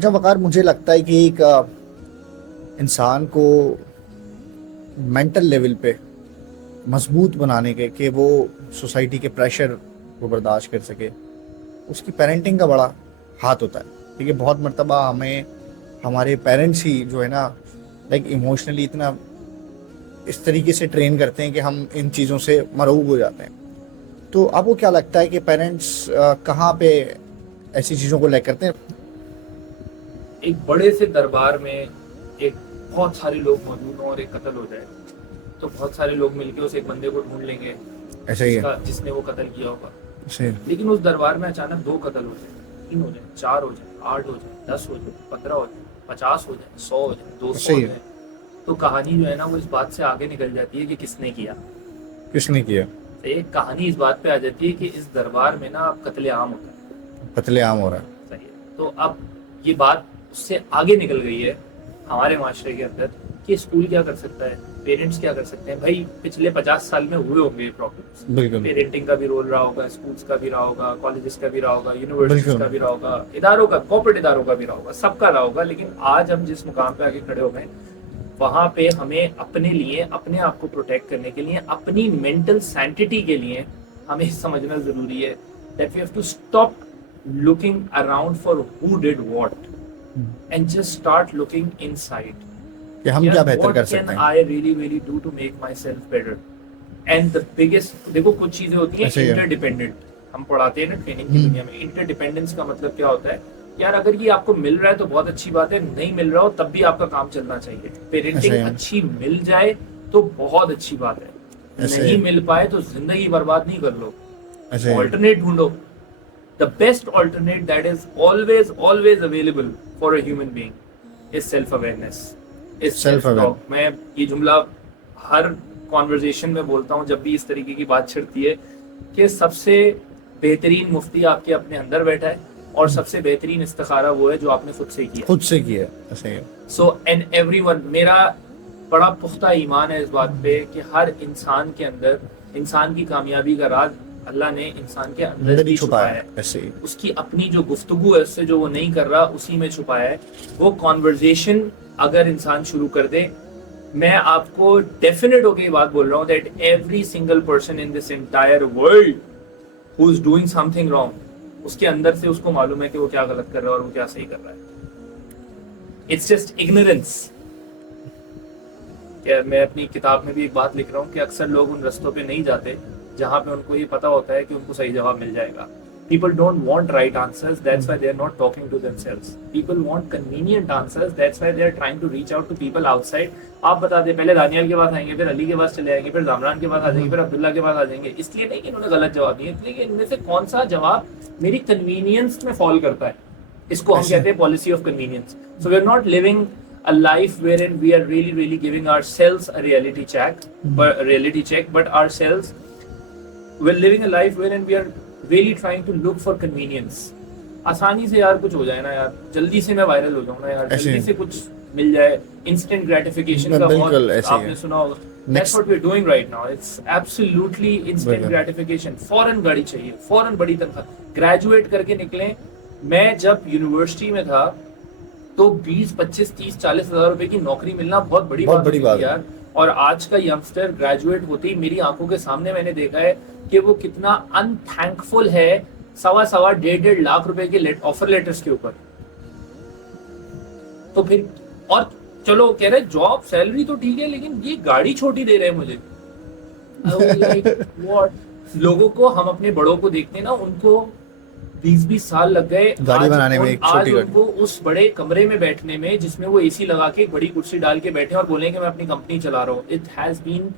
अच्छा वकार, मुझे लगता है कि एक इंसान को मेंटल लेवल पे मजबूत बनाने के कि वो सोसाइटी के प्रेशर को बर्दाश्त कर सके, उसकी पेरेंटिंग का बड़ा हाथ होता है। ठीक है, बहुत मर्तबा हमें हमारे पेरेंट्स ही जो है ना, लाइक इमोशनली इतना इस तरीके से ट्रेन करते हैं कि हम इन चीज़ों से मरूब हो जाते हैं। तो आपको क्या लगता है कि पेरेंट्स कहाँ पे ऐसी चीज़ों को लाइक करते हैं? एक बड़े से दरबार में एक बहुत सारे लोग मौजूद हों और एक कत्ल हो जाए, तो बहुत सारे लोग मिलके उस एक बंदे को ढूंढ लेंगे ऐसा ही है। जिसने वो कत्ल किया होगा। सही। लेकिन उस दरबार में अचानक 2 कत्ल हो जाए, 3 हो जाए, 4 हो जाए, 8 हो जाए, 10 हो जाए, 15 हो जाए, 50 हो जाए, 100 हो जाए, 200 हो सही है। जाए, तो कहानी जो है ना वो इस बात से आगे निकल जाती है कि किसने किया। किसने किया? तो एक कहानी इस बात पे आ जाती है कि इस दरबार में ना अब कत्लेआम होता है। कत्ले आम हो रहा है। सही है। तो अब ये बात उससे आगे निकल गई है हमारे माशरे के अंदर कि स्कूल क्या कर सकता है, पेरेंट्स क्या कर सकते हैं। भाई पिछले 50 साल में हुए होंगे ये प्रॉब्लम्स, बिल्कुल पेरेंटिंग का भी रोल रहा होगा, स्कूल्स का भी रहा होगा, कॉलेजेस का भी रहा होगा, यूनिवर्सिटीज बिल्कुल। का भी रहा होगा, इदारों का, कॉर्पोरेट इदारों का भी रहा होगा, सबका रहा होगा। लेकिन आज हम जिस मुकाम पे आके खड़े हो गए, वहां पे हमें अपने लिए, अपने आप को प्रोटेक्ट करने के लिए, अपनी मेंटल सैंटिटी के लिए हमें समझना जरूरी है that we have to stop looking around for who did what and just start looking inside. कि हम Yeah, क्या बेहतर what कर can सकते हैं। I really do to make myself better? And the biggest, देखो कुछ चीजें होती हैं ऐसे ही है। इंटरडिपेंडेंट, हम पढ़ाते हैं ना ट्रेनिंग की दुनिया में। इंटरडिपेंडेंस का मतलब क्या होता है? यार अगर ये आपको मिल रहा है तो बहुत अच्छी बात है, नहीं मिल रहा हो तब भी आपका काम चलना चाहिए। ऐसे पेरेंटिंग ही है। अच्छी मिल जाए तो बहुत अच्छी बात है, ऐसे नहीं ही। मिल पाए तो जिंदगी बर्बाद नहीं कर लो, ऐसे ही। ऑल्टरनेट ढूंढो। The best alternate that is always available for a human being is self-awareness, is self aware. self-talk. मैं ये जुमला हर कॉन्वर्जेशन में बोलता हूँ जब भी इस तरीके की बात छिड़ती है कि सबसे बेहतरीन मुफ्ती आपके अपने अंदर बैठा है और सबसे बेहतरीन इस्तिखारा वो है जो आपने खुद से किया। खुद से किया। ऐसे ही है। सो एंड एवरीवन, मेरा बड़ा पुख्ता ईमान है इस बात पे कि हर इंसान के अंदर, इंसान की कामयाबी का राज अल्लाह ने इंसान के अंदर अंदर ही ही छुपाया छुपाया है। है। ऐसे ही। उसकी अपनी जो गुफ्तगू है, उससे जो वो नहीं कर रहा उसी में छुपाया है। वो कॉन्वर्जेशन अगर इंसान शुरू कर दे, मैं आपको डेफिनेट होके ये बात बोल रहा हूँ that every single person in this entire world who is doing something wrong, उसके अंदर से उसको मालूम है कि वो क्या गलत कर रहा है और वो क्या सही कर रहा है। It's just ignorance. मैं अपनी किताब में भी एक बात लिख रहा हूँ कि अक्सर लोग उन रास्तों पे नहीं जाते जहां पे उनको ये पता होता है कि उनको सही जवाब मिल जाएगा। People don't want right answers, that's why they're not talking to themselves. People want convenient answers, that's why they're trying to reach out to people outside. आप बता दें, पहले दानियल के पास आएंगे, फिर अली के पास चले आएंगे, फिर जामरान के पास आ जाएंगे, फिर अब्दुल्ला के पास आ जाएंगे। इसलिए नहीं कि इन्होंने गलत जवाब दिए, इसलिए कि इनमें से कौन सा जवाब मेरी कन्वीनियंस में फॉल करता है। इसको हम कहते हैं policy of convenience. So we are not living a life wherein we are really giving ourselves a reality check, but ourselves we're living a life wherein we are really trying to look for convenience. आसानी से यार कुछ हो जाए ना यार, जल्दी से मैं वायरल हो जाऊँ ना यार, जल्दी से कुछ मिल जाए, instant gratification का बहुत आपने सुना होगा। That's what we're doing right now. It's absolutely instant gratification. फौरन गाड़ी चाहिए, फौरन बड़ी तनख्वाह। ग्रेजुएट करके निकले, मैं जब यूनिवर्सिटी में था तो 20, 25, 30, 40 हजार रुपए की नौकरी मिलना बहुत बड़ी बात है यार। और आज का यंगस्टर ग्रेजुएट होते ही मेरी आंखों के सामने मैंने देखा है कि वो कितना अनथैंकफुल है 1.25, 1.5 लाख रुपए के ऑफर लेटर्स के ऊपर। तो फिर और चलो कह रहे जॉब सैलरी तो ठीक है लेकिन ये गाड़ी छोटी दे रहे हैं मुझे। What? लोगों को, हम अपने बड़ों को देखते हैं ना, उनको 20-20 साल लग गए गाड़ी बनाने में, एक आज छोटी गाड़ी। उनको उस बड़े कमरे में बैठने में जिसमें वो एसी लगा के एक बड़ी कुर्सी डाल के बैठे और बोले कि मैं अपनी कंपनी चला रहा हूँ। It has been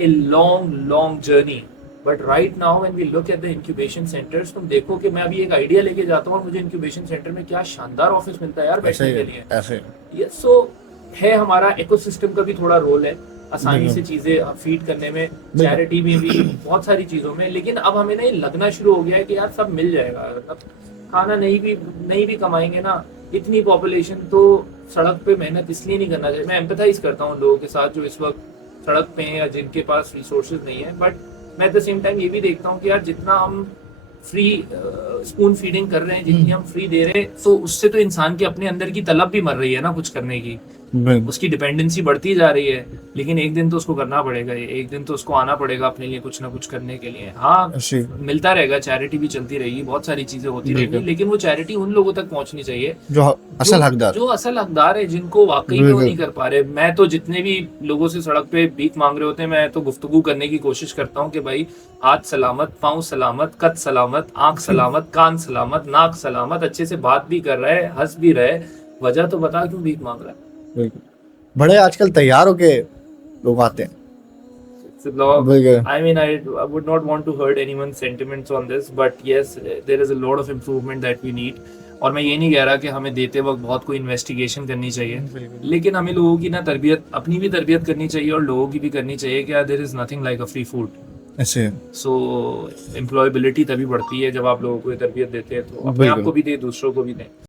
a long journey, but right now when we look at the incubation centres, तुम देखो कि मैं अभी एक आइडिया लेके जाता हूँ और मुझे इंक्यूबेशन सेंटर में क्या शानदार ऑफिस मिलता है यार बैठने के लिए। ऐसे यस, सो है हमारा इकोसिस्टम का भी थोड़ा रोल है आसानी से चीजें फीड करने में, चैरिटी में भी, बहुत सारी चीजों में। लेकिन अब हमें ना ये लगना शुरू हो गया है कि यार सब मिल जाएगा, मतलब खाना नहीं भी कमाएंगे ना, इतनी पॉपुलेशन, तो सड़क पे मेहनत इसलिए नहीं करना चाहिए। मैं एम्पैथाइज करता हूँ लोगों के साथ जो इस वक्त सड़क पे हैं या जिनके पास रिसोर्सेज नहीं है, बट मैं एट द सेम टाइम ये भी देखता हूँ कि यार जितना हम फ्री स्पून फीडिंग कर रहे हैं, जितनी हम फ्री दे रहे हैं, तो उससे तो इंसान के अपने अंदर की तलब भी मर रही है ना कुछ करने की, बिल्कुल उसकी डिपेंडेंसी बढ़ती जा रही है। लेकिन एक दिन तो उसको करना पड़ेगा, ये एक दिन तो उसको आना पड़ेगा अपने लिए कुछ ना कुछ करने के लिए। हाँ, जी मिलता रहेगा, चैरिटी भी चलती रहेगी, बहुत सारी चीजें होती रहेंगी, बिल्कुल। लेकिन वो चैरिटी उन लोगों तक पहुंचनी चाहिए जो असल हकदार। जो असल हकदार है, जिनको वाकई में वो बिल्कुल। नहीं कर पा रहे। मैं तो जितने भी लोगों से सड़क पे भीख मांग रहे होते हैं, मैं तो गुफ्तगू करने की कोशिश करता हूँ कि भाई हाथ सलामत, पाँव सलामत, कद सलामत, आंख सलामत, कान सलामत, नाक सलामत, अच्छे से बात भी कर रहा है, हंस भी रहे, वजह तो बता क्यों भीख मांग रहा है। बिल्कुल। बड़े आजकल तैयार होके लोग आते हैं। बिल्कुल। I mean, I would not want to hurt anyone's sentiments on this, but yes, there is a lot of improvement that we need. और मैं ये नहीं कह रहा कि हमें देते वक्त बहुत कोई इन्वेस्टिगेशन करनी चाहिए, लेकिन हमें लोगों की ना तरबियत, अपनी भी तरबियत करनी चाहिए और लोगों की भी करनी चाहिए कि there is nothing like a free food. ऐसे सो एम्प्लॉयबिलिटी तभी बढ़ती है जब आप लोगों को ये तरबियत देते हैं, तो अपने आप बिल्कुल। को भी दें, दूसरों को भी दें।